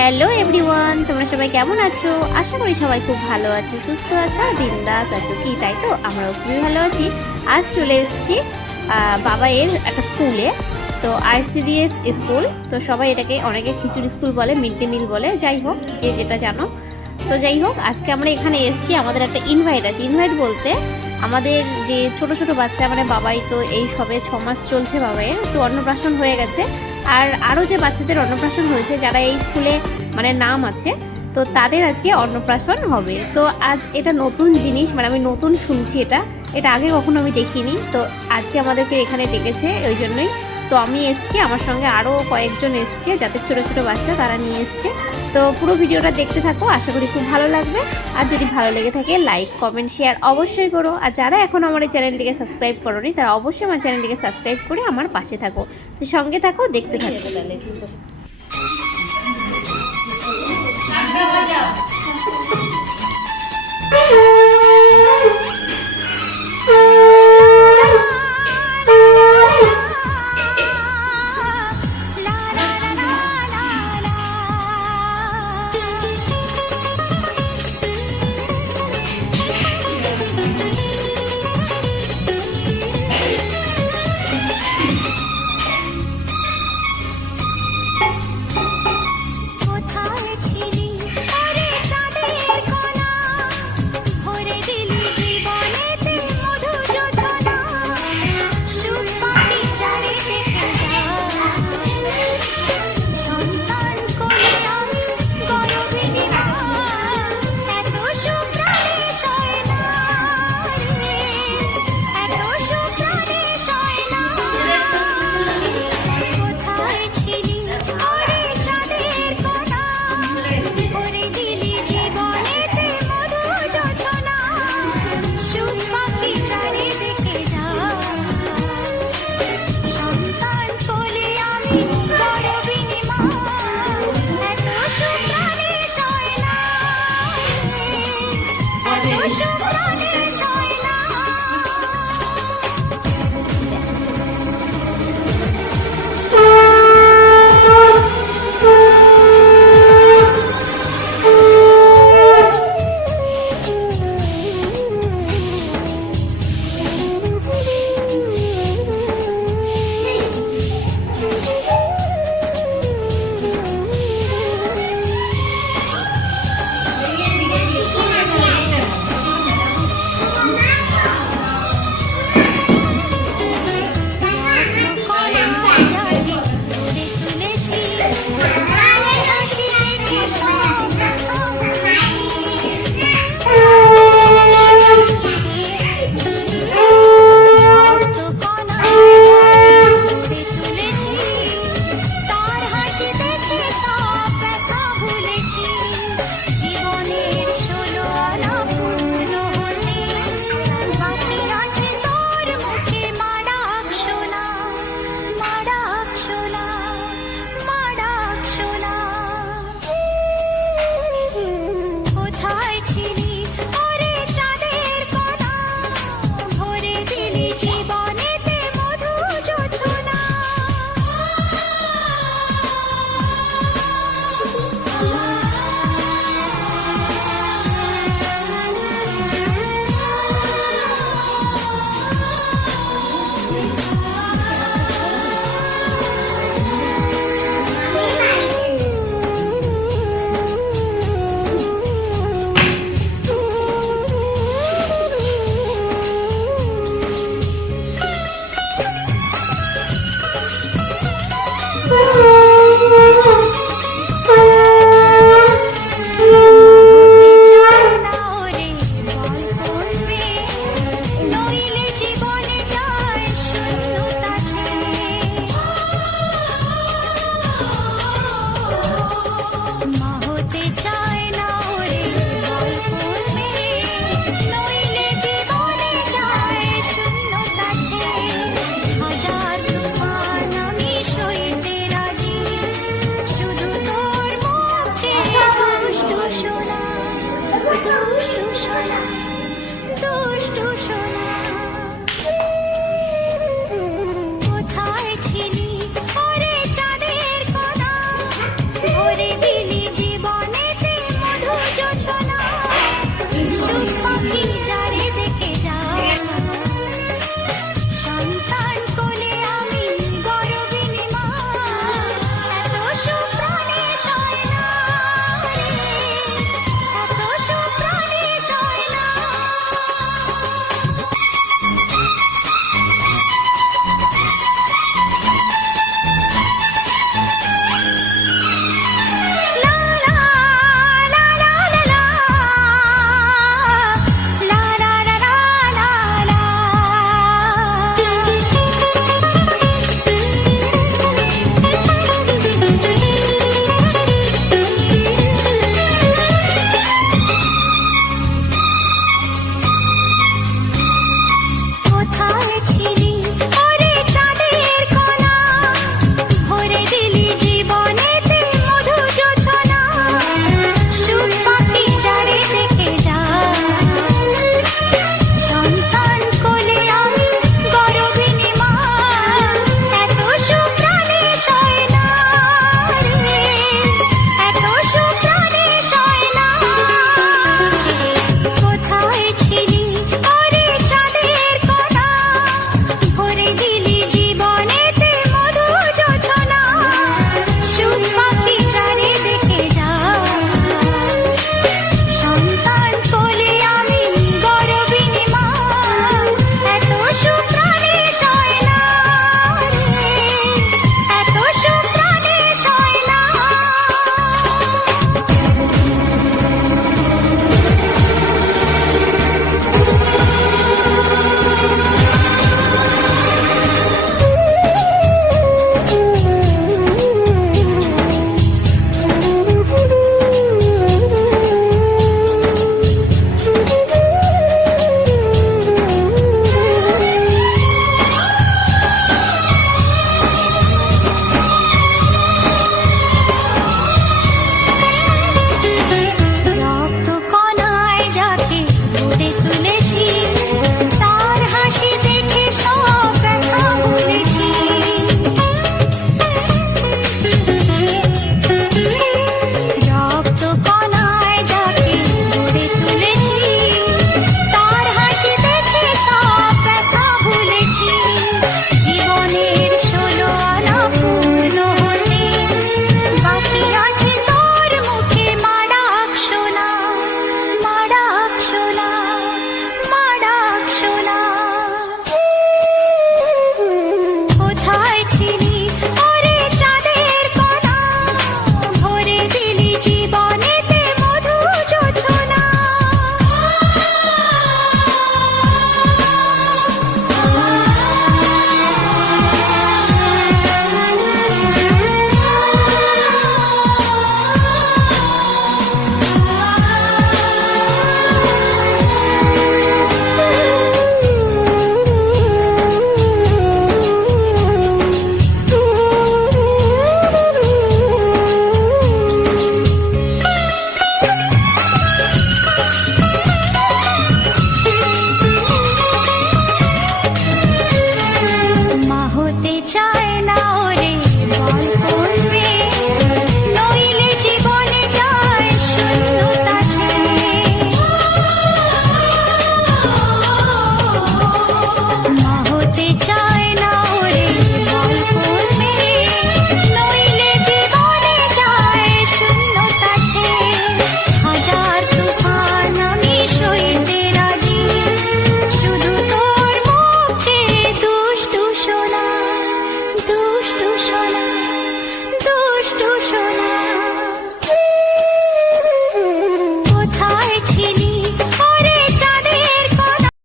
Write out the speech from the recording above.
Hello everyone, তোমরা সবাই কেমন আছো? আশা করি সবাই খুব ভালো আছো, সুস্থ আছো বিন্দাস আছো। কি তাই তো? আমরাও খুবই ভালো আছি। আজ চলে এসেছি এর একটা স্কুলে, তো আইসিডিএস স্কুল। তো সবাই এটাকে অনেকে খিচুড়ি স্কুল বলে মিড ডে মিল বলে। যাই হোক, যে যেটা জানো। তো যাই হোক, আজকে আমরা এখানে এসেছি, আমাদের একটা ইনভাইট আছে। ইনভাইট বলতে আমাদের যে ছোট ছোট বাচ্চা মানে বাবাই তো এই সবে ছ মাস চলছে বাবাইয়ের, তো অন্নপ্রাশন হয়ে গেছে। আর আরও যে বাচ্চাদের অন্নপ্রাশন হয়েছে, যারা এই স্কুলে মানে নাম আছে, তো তাদের আজকে অন্নপ্রাশন হবে। তো আজ এটা নতুন জিনিস মানে আমি নতুন শুনছি এটা। এটা আগে কখনো আমি দেখিনি, তো আজকে আমাদেরকে এখানে ডেকেছে, ওই জন্যই তো আমি এসছি আমার সঙ্গে আরও কয়েকজন এসছে যাদের ছোটো ছোটো বাচ্চা তারা নিয়ে এসছে। তো পুরো ভিডিওটা দেখতে থাকো আশা করি খুব ভালো লাগবে। আর যদি ভালো লেগে থাকে লাইক কমেন্ট শেয়ার অবশ্যই করো। আর যারা এখন আমার এই চ্যানেলটিকে সাবস্ক্রাইব করোনি তারা অবশ্যই আমার চ্যানেলটিকে সাবস্ক্রাইব করে আমার পাশে থাকো। তো সঙ্গে থাকো দেখতে থাকো। 我说